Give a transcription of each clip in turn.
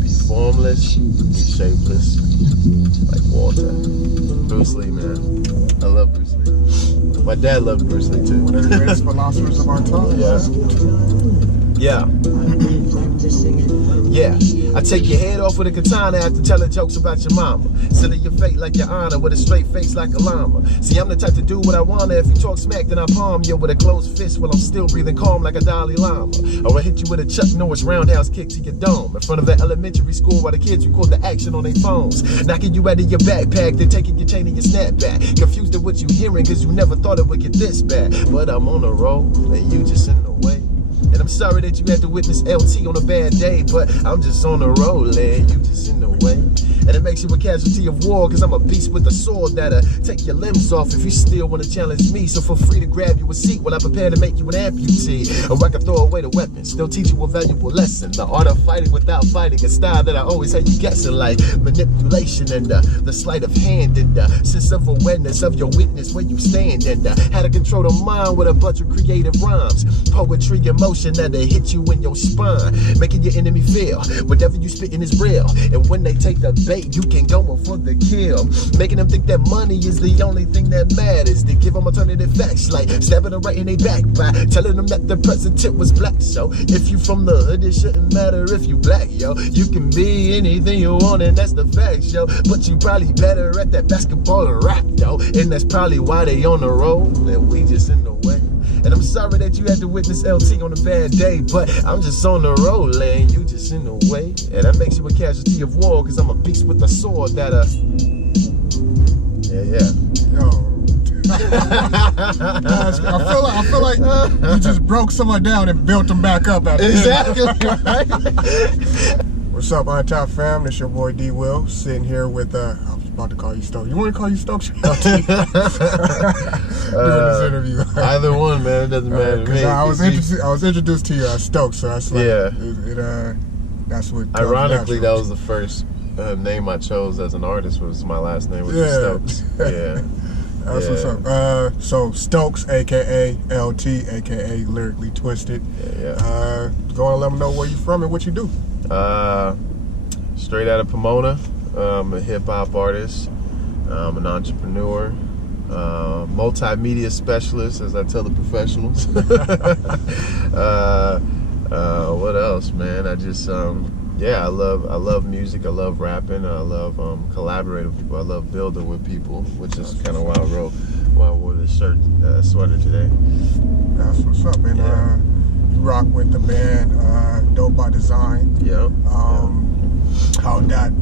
Be formless, be shapeless, like water. Bruce Lee, man. I love Bruce Lee. My dad loved Bruce Lee too. One of the greatest philosophers of our time. Yeah. Yeah. I take your head off with a katana after telling jokes about your mama. Seal your fate like your honor with a straight face like a llama. See, I'm the type to do what I wanna. If you talk smack, then I palm you with a closed fist while I'm still breathing calm like a Dalai Lama. Or I hit you with a Chuck Norris roundhouse kick to your dome in front of an elementary school while the kids record the action on their phones. Knocking you out of your backpack, then taking your chain and your snapback. Confused at what you hearing cause you never thought it would get this bad. But I'm on a roll and you just in the way. And I'm sorry that you had to witness LT on a bad day, but I'm just on a roll and you just in the way. And it makes you a casualty of war, cause I'm a beast with a sword that'll take your limbs off if you still wanna challenge me. So feel free to grab you a seat while I prepare to make you an amputee. Or I can throw away the weapon, still teach you a valuable lesson. The art of fighting without fighting, a style that I always had you guessing, like manipulation and the sleight of hand and the sense of awareness of your weakness where you stand. And how to control the mind with a bunch of creative rhymes. Poetry, emotion that'll hit you in your spine, making your enemy feel whatever you spitting is real. And when they take the bait, you can go for the kill, making them think that money is the only thing that matters. They give them alternative facts, like stabbing them right in their back by telling them that the president was black. So if you from the hood, it shouldn't matter if you black, yo. You can be anything you want, and that's the facts, yo. But you probably better at that basketball and rap, yo. And that's probably why they on the road, and we just in the way. And I'm sorry that you had to witness LT on a bad day, but I'm just on the road and you just in the way. And that makes you a casualty of war, cause I'm a beast with a sword that I feel like you just broke someone down and built them back up after exactly right. What's up, Untapped fam? It's your boy D Will, sitting here with I was about to call you Stokes. You want to call you Stokes? Doing this interview. Either one, man. It doesn't matter to me. I was introduced to you as Stokes, so that's like that's what. Ironically, that was the first name I chose as an artist. Was my last name, which is Stokes. Yeah. That's what's up. So Stokes, aka LT, aka Lyrically Twisted. Go on and let them know where you from and what you do. Straight out of Pomona. I'm a hip hop artist. I'm an entrepreneur. Multimedia specialist, as I tell the professionals. What else, man? I just I love music. I love rapping. I love collaborating with people. I love building with people, which is kind of why I wore this sweater today. That's what's up. And you rock with the band Dope by Design. How'd that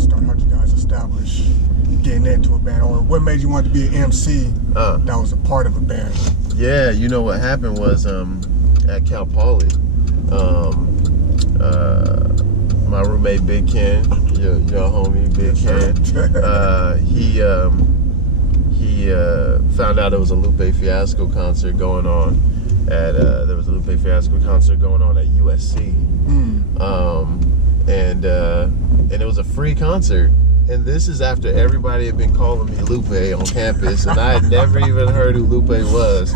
start? How'd you guys establish getting into a band, or what made you want to be an MC that was a part of a band? Yeah, you know what happened was at Cal Poly, my roommate Big Ken, your homie Big Ken, he found out there was a Lupe Fiasco concert going on at USC, and it was a free concert. And this is after everybody had been calling me Lupe on campus, and I had never even heard who Lupe was.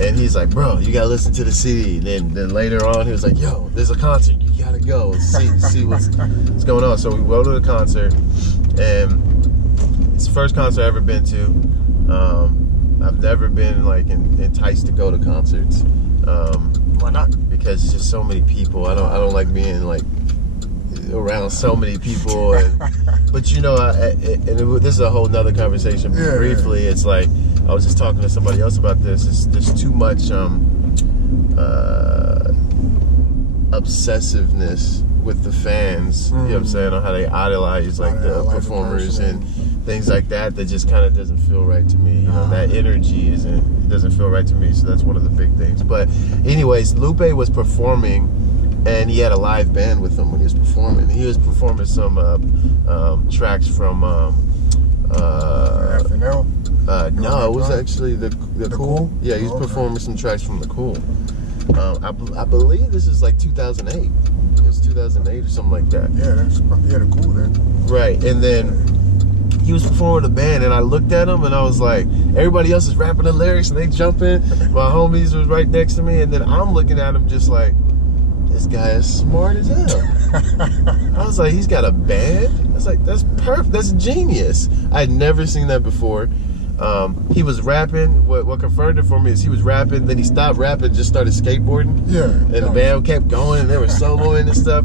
And he's like, bro, you gotta listen to the CD. Then later on, he was like, yo, there's a concert, you gotta go and see what's going on. So we go to the concert, and it's the first concert I've ever been to. I've never been like enticed to go to concerts. Why not? Because it's just so many people. I don't like being like around so many people, but you know, this is a whole nother conversation. Briefly, it's like I was just talking to somebody else about this. There's too much obsessiveness with the fans. You know what I'm saying, on how they idolize like the performers and things like that. That just kind of doesn't feel right to me. You know, that energy doesn't feel right to me. So that's one of the big things. But anyways, Lupe was performing. And he had a live band with him when he was performing. He was performing some tracks from FNL? No, it was actually the Cool. Yeah, he was performing some tracks from the Cool. I believe this is like 2008. It was 2008 or something like that. Yeah, the Cool then. Right, and then he was performing with a band, and I looked at him and I was like, everybody else is rapping the lyrics and they jumping. My homies was right next to me, and then I'm looking at him just like, this guy is smart as hell. I was like, he's got a band? I was like, that's perfect. That's genius. I had never seen that before. He was rapping. What confirmed it for me is he was rapping, then he stopped rapping, just started skateboarding. Yeah. And the band kept going, and they were soloing and stuff.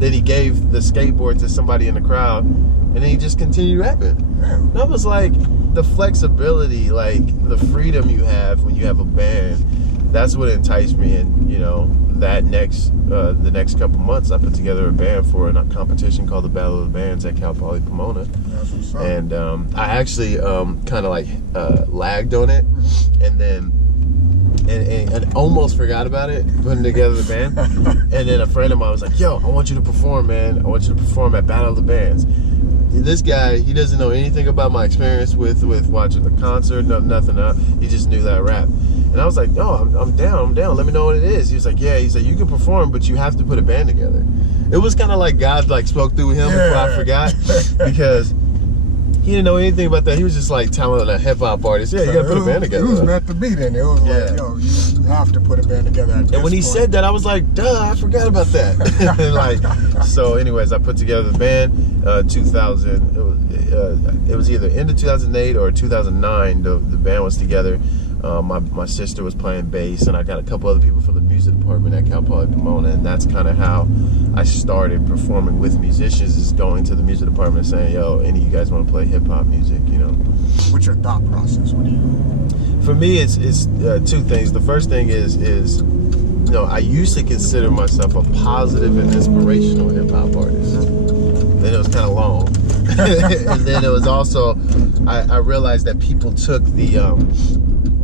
Then he gave the skateboard to somebody in the crowd, and then he just continued rapping. Yeah. And I was like, the flexibility, like the freedom you have when you have a band, that's what enticed me. And you know, that the next couple months, I put together a band for a competition called the Battle of the Bands at Cal Poly Pomona. That's what's up. And I actually kind of like lagged on it, and then and almost forgot about it, putting together the band. And then a friend of mine was like, yo, I want you to perform, man. I want you to perform at Battle of the Bands. This guy, he doesn't know anything about my experience with watching the concert, nothing. He just knew that rap. And I was like, no, I'm down. Let me know what it is. He was like, yeah. He said, you can perform, but you have to put a band together. It was kind of like God like spoke through him before I forgot, because he didn't know anything about that. He was just like telling a hip hop artist, yeah, you gotta put a band together. It was meant to be then. It was like, yo, you have to put a band together at this And when he said that, I was like, duh, I forgot about that. And like, so anyways, I put together the band, 2000, it was either end of 2008 or 2009, the band was together. My sister was playing bass, and I got a couple other people from the music department at Cal Poly Pomona, and that's kind of how I started performing with musicians, is going to the music department and saying, yo, any of you guys want to play hip-hop music, you know? What's your thought process? What do you... For me, it's two things. The first thing is you know, I used to consider myself a positive and inspirational hip-hop artist. Then it was kind of long. And then it was also, I realized that people took the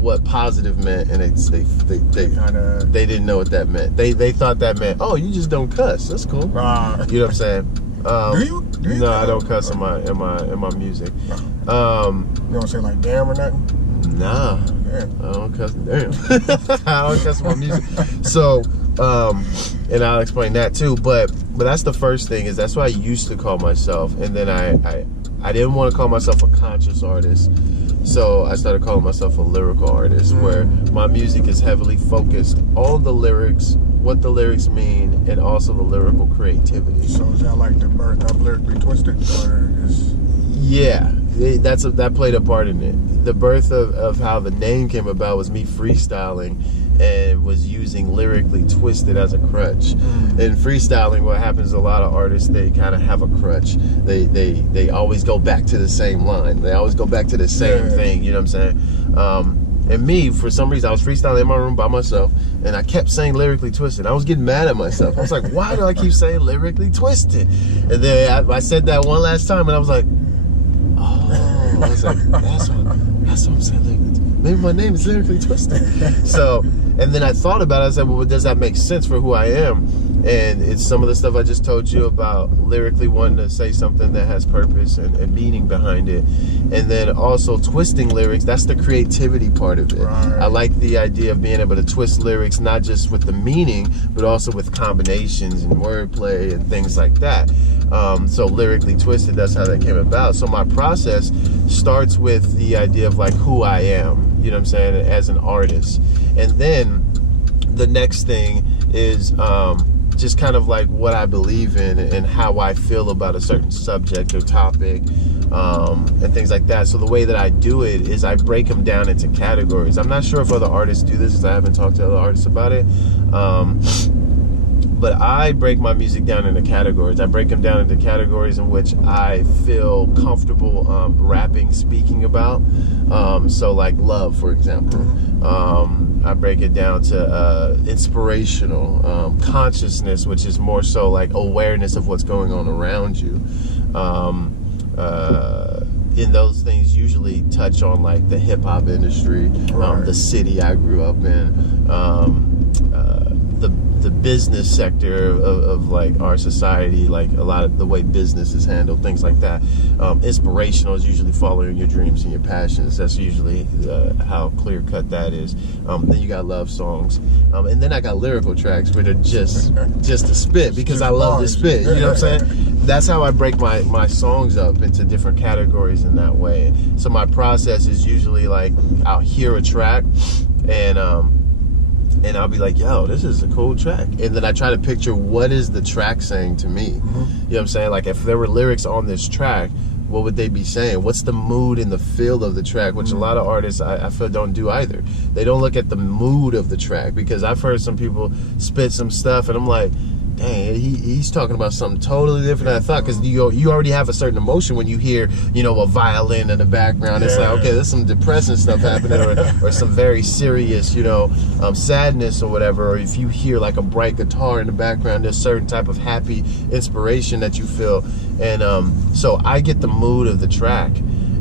what positive meant, and they didn't know what that meant. They thought that meant, oh, you just don't cuss. That's cool. You know what I'm saying? Do you no, I don't cuss in my music. You don't say like damn or nothing? Nah. Damn. I don't cuss. Damn. I don't cuss in my music. So, and I'll explain that too. But that's the first thing, is that's what I used to call myself, and then I didn't want to call myself a conscious artist. So I started calling myself a lyrical artist, where my music is heavily focused on the lyrics, what the lyrics mean, and also the lyrical creativity. So is that like the birth of Lyrically Twisted, or is... Yeah, that played a part in it. The birth of how the name came about was me freestyling, and was using Lyrically Twisted as a crutch. In freestyling, what happens, a lot of artists, they kind of have a crutch. They always go back to the same line. They always go back to the same thing, you know what I'm saying? And me, for some reason, I was freestyling in my room by myself, and I kept saying Lyrically Twisted. I was getting mad at myself. I was like, why do I keep saying Lyrically Twisted? And then I said that one last time, and I was like, oh, I was like, that's what I'm saying, Lyrically Twisted. Maybe my name is Lyrically Twisted. So, and then I thought about it. I said, well, does that make sense for who I am? And it's some of the stuff I just told you about, lyrically wanting to say something that has purpose and meaning behind it. And then also twisting lyrics, that's the creativity part of it. Right. I like the idea of being able to twist lyrics, not just with the meaning, but also with combinations and wordplay and things like that. So Lyrically Twisted, that's how that came about. So my process starts with the idea of like who I am, you know what I'm saying, as an artist. And then the next thing is just kind of like what I believe in and how I feel about a certain subject or topic, and things like that. So the way that I do it is I break them down into categories. I'm not sure if other artists do this, because I haven't talked to other artists about it. But I break my music down into categories. I break them down into categories in which I feel comfortable rapping, speaking about. So like love, for example. I break it down to inspirational, consciousness, which is more so like awareness of what's going on around you. In those things usually touch on like the hip hop industry, the city I grew up in, the business sector of like our society, like a lot of the way business is handled, things like that. Inspirational is usually following your dreams and your passions. That's usually how clear cut that is. Then you got love songs, and then I got lyrical tracks, which are just to spit, because I love to spit. You know what I'm saying? That's how I break my songs up into different categories in that way. So my process is usually like I'll hear a track, and and I'll be like, yo, this is a cool track. And then I try to picture what is the track saying to me. You know what I'm saying? Like, if there were lyrics on this track, what would they be saying? What's the mood and the feel of the track? Which a lot of artists, I feel, don't do either. They don't look at the mood of the track, because I've heard some people spit some stuff and I'm like, dang, he's talking about something totally different than I thought, because you already have a certain emotion when you hear, you know, a violin in the background. It's like, okay, there's some depressing stuff happening, or some very serious, you know, sadness or whatever. Or if you hear like a bright guitar in the background, there's certain type of happy inspiration that you feel. And so I get the mood of the track,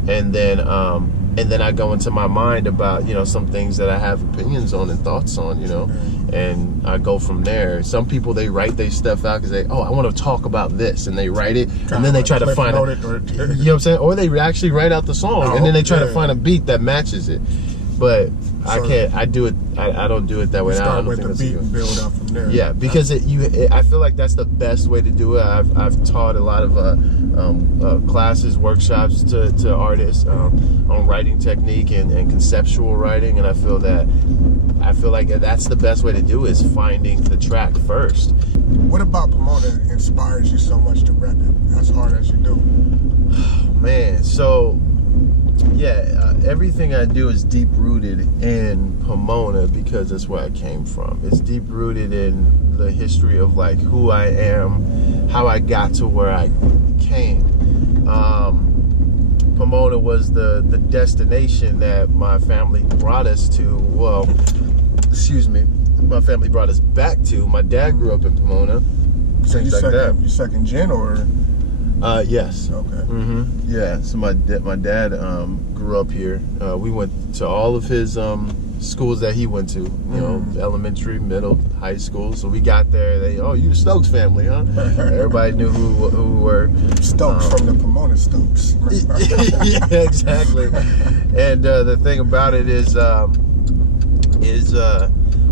and then I go into my mind about, you know, some things that I have opinions on and thoughts on, you know, and I go from there. Some people, they write their stuff out because I want to talk about this, and they write it, and then they try to find it, you know what I'm saying? Or they actually write out the song, and then they try to find a beat that matches it. But I can't. I don't do it that way. Start with the beat and build up from there. Yeah, because I feel like that's the best way to do it. I've taught a lot of classes, workshops to artists on writing technique and conceptual writing, and I feel like that's the best way to do it, is finding the track first. What about Pomona inspires you so much to rap it as hard as you do? Man, so yeah, everything I do is deep rooted in Pomona, because that's where I came from. It's deep rooted in the history of like who I am, how I got to where I came. Pomona was the destination that my family brought us to. Well, excuse me, my family brought us back to. My dad grew up in Pomona. So you second gen, or? Yes. Okay. Yeah. So my dad grew up here. We went to all of his schools that he went to. You know, elementary, middle, high school. So we got there. You the Stokes family, huh? Everybody knew who were Stokes from the Pomona Stokes. Yeah, exactly. And the thing about it is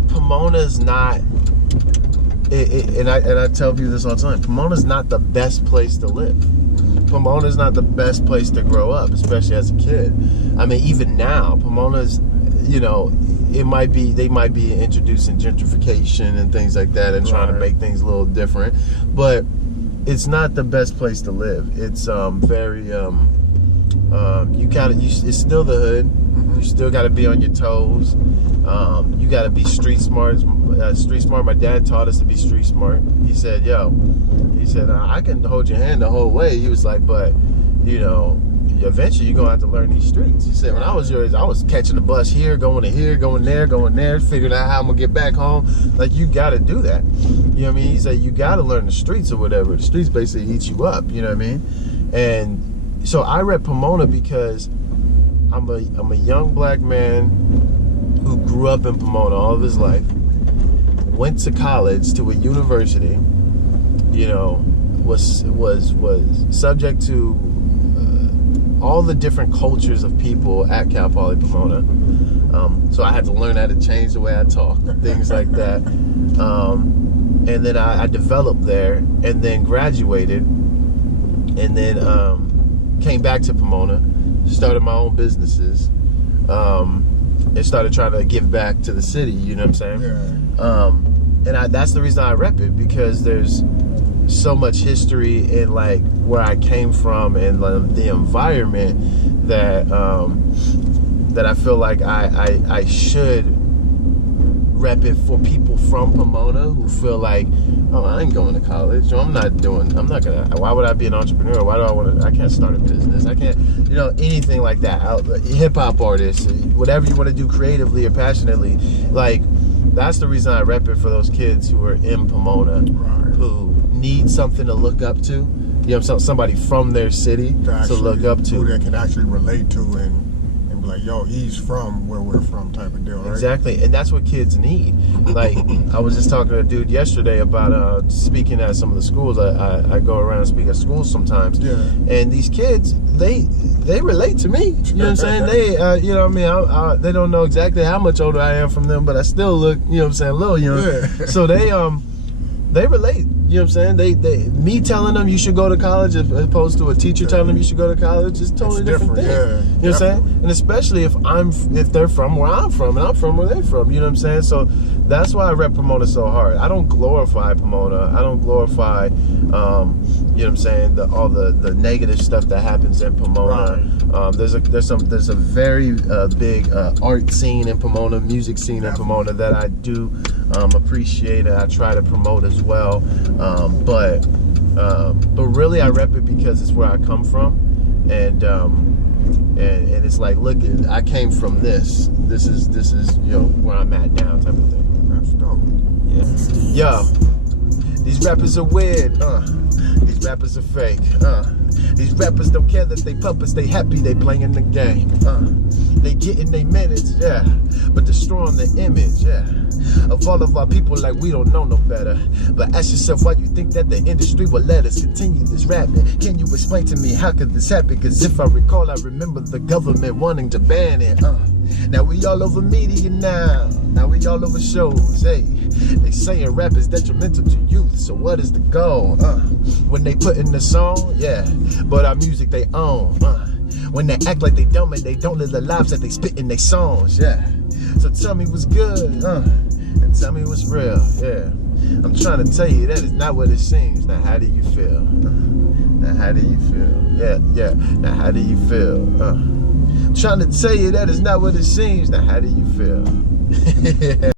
Pomona's not. And I tell people this all the time. Pomona's not the best place to live. Pomona's not the best place to grow up, especially as a kid. I mean, even now, Pomona's, you know, they might be introducing gentrification and things like that, and trying to make things a little different. But it's not the best place to live. It's very it's still the hood. You still got to be on your toes. You got to be street smart. My dad taught us to be street smart. He said, I can hold your hand the whole way. He was like, but, you know, eventually you're going to have to learn these streets. He said, when I was your age, I was catching the bus here, going to here, going there, figuring out how I'm going to get back home. Like, you got to do that. You know what I mean? He said, you got to learn the streets or whatever. The streets basically eat you up. You know what I mean? And so I rep Pomona because I'm a young black man who grew up in Pomona all of his life, went to college, to a university, you know, was subject to all the different cultures of people at Cal Poly Pomona. So I had to learn how to change the way I talk, things like that. And then I developed there, and then graduated, and then came back to Pomona, started my own businesses, and started trying to give back to the city, you know what I'm saying? Yeah. And that's the reason I rep it, because there's so much history in like where I came from and the environment that that I feel like I should rep it for people from Pomona who feel like, oh, I ain't going to college, or why would I be an entrepreneur? Why do I can't start a business? I can't, you know, anything like that. Hip hop artists, whatever you want to do creatively or passionately, like, that's the reason I rep it for those kids who are in Pomona, who need something to look up to. You know, somebody from their city to look up to, who they can actually relate to, and be like, yo, he's from where we're from, type of deal, right? Exactly, and that's what kids need. Like, I was just talking to a dude yesterday about speaking at some of the schools. I go around and speak at schools sometimes, and these kids, they relate to me. You know what I'm saying? They, you know what I mean? They don't know exactly how much older I am from them, but I still look, you know what I'm saying, little young. Yeah. So they relate. You know what I'm saying? Me telling them you should go to college as opposed to a teacher telling them you should go to college is totally different thing. Yeah, you know what I'm saying? And especially if they're from where I'm from and I'm from where they're from. You know what I'm saying? So That's why I rep Pomona so hard. I don't glorify Pomona. I don't glorify, you know what I'm saying, all the negative stuff that happens in Pomona. Right. There's a very big art scene in Pomona, music scene in Pomona that I do appreciate and I try to promote as well. But really I rep it because it's where I come from, and it's like, look, I came from this. This is you know where I'm at now, type of thing. That's dope. Yeah. Yo, these rappers are weird. These rappers are fake. These rappers don't care that they puppets. They happy they playing the game. They getting their minutes, yeah, but destroying the image, yeah, of all of our people like we don't know no better. But ask yourself why you think that the industry will let us continue this rapping. Can you explain to me how could this happen? Cause if I recall, I remember the government wanting to ban it. Now we all over media now. Now we all over shows, hey. They saying rap is detrimental to youth, so what is the goal? When they put in the song, yeah, but our music they own. When they act like they dumb and they don't live the lives that they spit in their songs, yeah. So tell me what's good, and tell me what's real, yeah. I'm trying to tell you that is not what it seems. Now how do you feel? Now how do you feel? Yeah. Now how do you feel? I'm trying to tell you that is not what it seems. Now how do you feel?